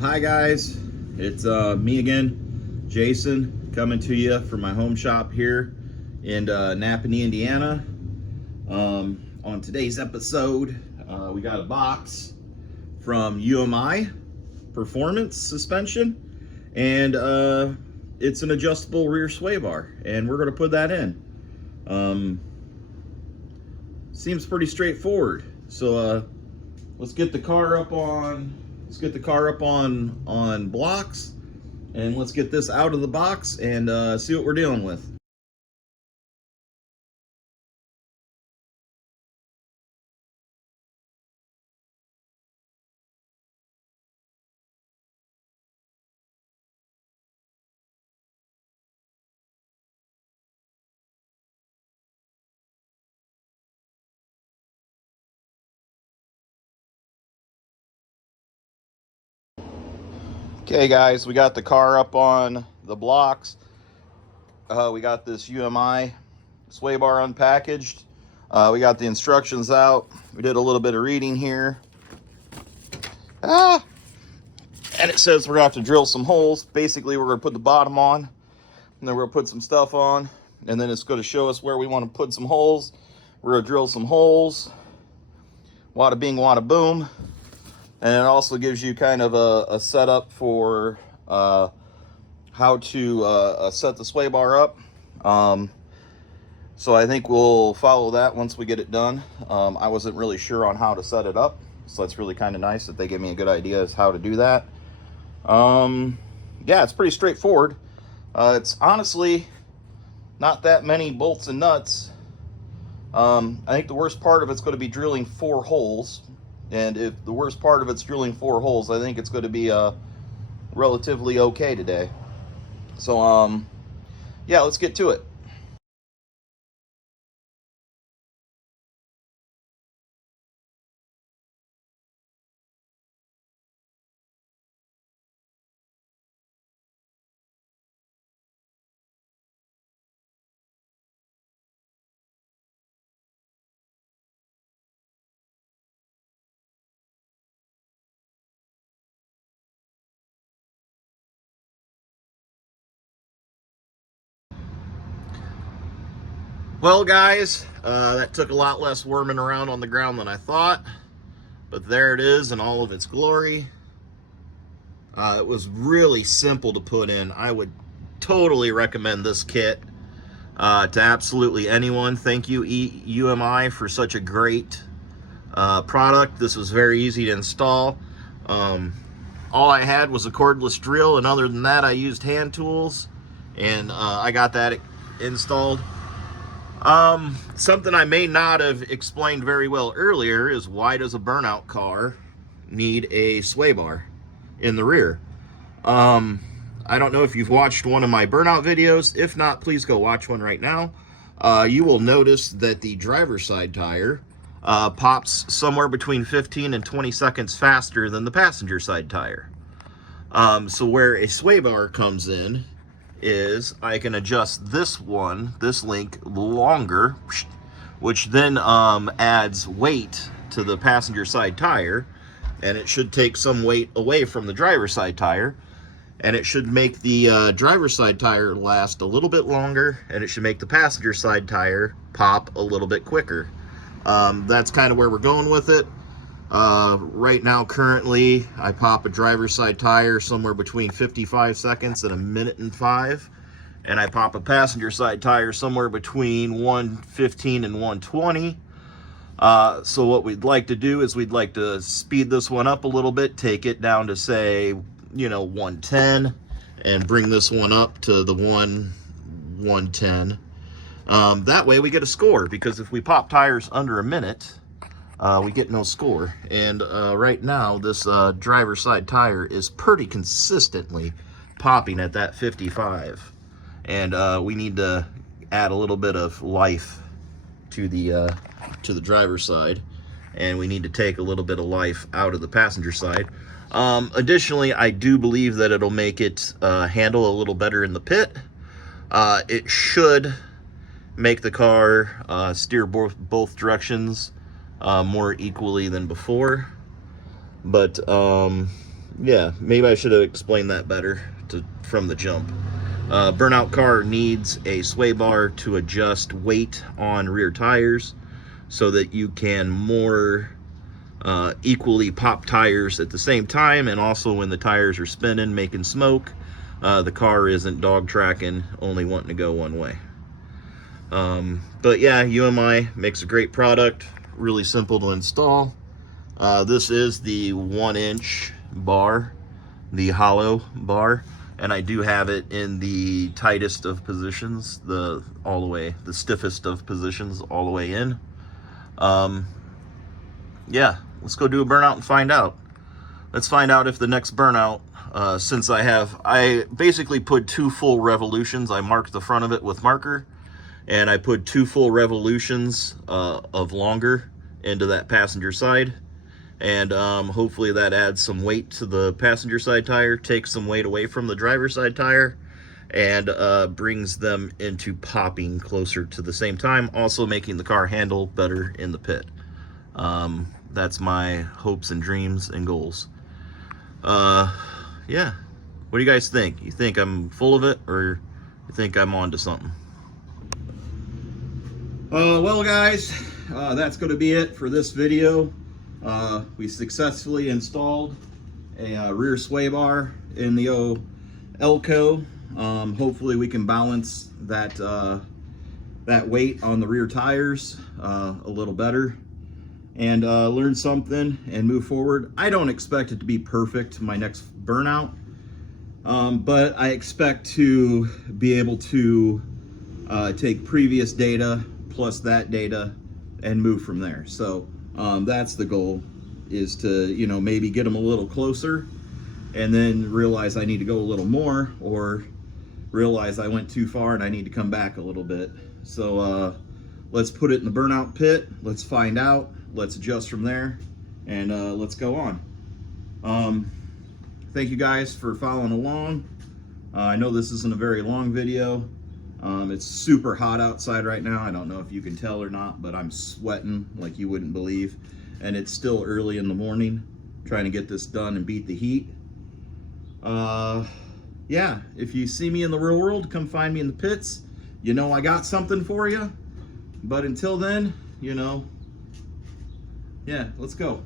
Hi guys, it's me again, Jason, coming to you from my home shop here in Napanee, Indiana. On today's episode, we got a box from UMI Performance suspension, and it's an adjustable rear sway bar, and we're going to put that in. Seems pretty straightforward. So let's get the car up on. Let's get the car up on blocks, and let's get this out of the box and see what we're dealing with. Okay guys, we got the car up on the blocks. We got this UMI sway bar unpackaged. We got the instructions out. We did a little bit of reading here. And it says we're gonna have to drill some holes. Basically, we're gonna put the bottom on, and then we're gonna put some stuff on, and then it's gonna show us where we want to put some holes. We're gonna drill some holes. Wada bing, wada boom. And it also gives you kind of a setup for how to set the sway bar up. So I think we'll follow that once we get it done. I wasn't really sure on how to set it up, so it's really kind of nice that they gave me a good idea as how to do that. Yeah, it's pretty straightforward. It's honestly not that many bolts and nuts. I think the worst part of it's going to be drilling 4 holes. And if the worst part of it's drilling 4 holes, I think it's going to be relatively okay today. So, yeah, let's get to it. Well, guys, that took a lot less worming around on the ground than I thought, but there it is in all of its glory. It was really simple to put in. I would totally recommend this kit to absolutely anyone. Thank you, UMI, for such a great product. This was very easy to install. All I had was a cordless drill, and other than that, I used hand tools, and I got that installed. Something I may not have explained very well earlier is, why does a burnout car need a sway bar in the rear? I don't know if you've watched one of my burnout videos. If not, please go watch one right now. You will notice that the driver's side tire pops somewhere between 15 and 20 seconds faster than the passenger side tire. So where a sway bar comes in is I can adjust this link longer, which then adds weight to the passenger side tire, and it should take some weight away from the driver's side tire, and it should make the driver's side tire last a little bit longer, and it should make the passenger side tire pop a little bit quicker. That's kind of where we're going with it. Right now, currently, I pop a driver's side tire somewhere between 55 seconds and 1:05, and I pop a passenger side tire somewhere between 1:15 and 1:20. So what we'd like to do is we'd like to speed this one up a little bit, take it down to, say, 110, and bring this one up to the 110. That way we get a score, because if we pop tires under a minute, we get no score. And right now, this driver's side tire is pretty consistently popping at that 55. And we need to add a little bit of life to the driver's side. And we need to take a little bit of life out of the passenger side. Additionally, I do believe that it'll make it handle a little better in the pit. It should make the car steer both directions more equally than before. But yeah, maybe I should have explained that better from the jump. Burnout car needs a sway bar to adjust weight on rear tires so that you can more equally pop tires at the same time, and also when the tires are spinning, making smoke, the car isn't dog tracking, only wanting to go one way. But yeah, UMI makes a great product, really simple to install. This is the 1-inch bar, the hollow bar, and I do have it in the tightest of positions, the stiffest of positions, all the way in. Yeah, let's go do a burnout and find out. Let's find out if the next burnout, since I basically put 2 full revolutions. I marked the front of it with marker, and I put 2 full revolutions of longer into that passenger side. And hopefully that adds some weight to the passenger side tire, takes some weight away from the driver's side tire, and brings them into popping closer to the same time, also making the car handle better in the pit. That's my hopes and dreams and goals. Yeah, what do you guys think? You think I'm full of it, or you think I'm on to something? Well guys, that's going to be it for this video. We successfully installed a rear sway bar in the ELCO. Hopefully we can balance that weight on the rear tires a little better, and learn something and move forward. I don't expect it to be perfect my next burnout, but I expect to be able to take previous data plus that data and move from there. So that's the goal, is to, you know, maybe get them a little closer and then realize I need to go a little more, or realize I went too far and I need to come back a little bit. So let's put it in the burnout pit. Let's find out. Let's adjust from there, and let's go on. Thank you guys for following along. I know this isn't a very long video. It's super hot outside right now. I don't know if you can tell or not, but I'm sweating like you wouldn't believe. And it's still early in the morning, trying to get this done and beat the heat. Yeah, if you see me in the real world, come find me in the pits. You know I got something for you. But until then, you know, yeah, let's go.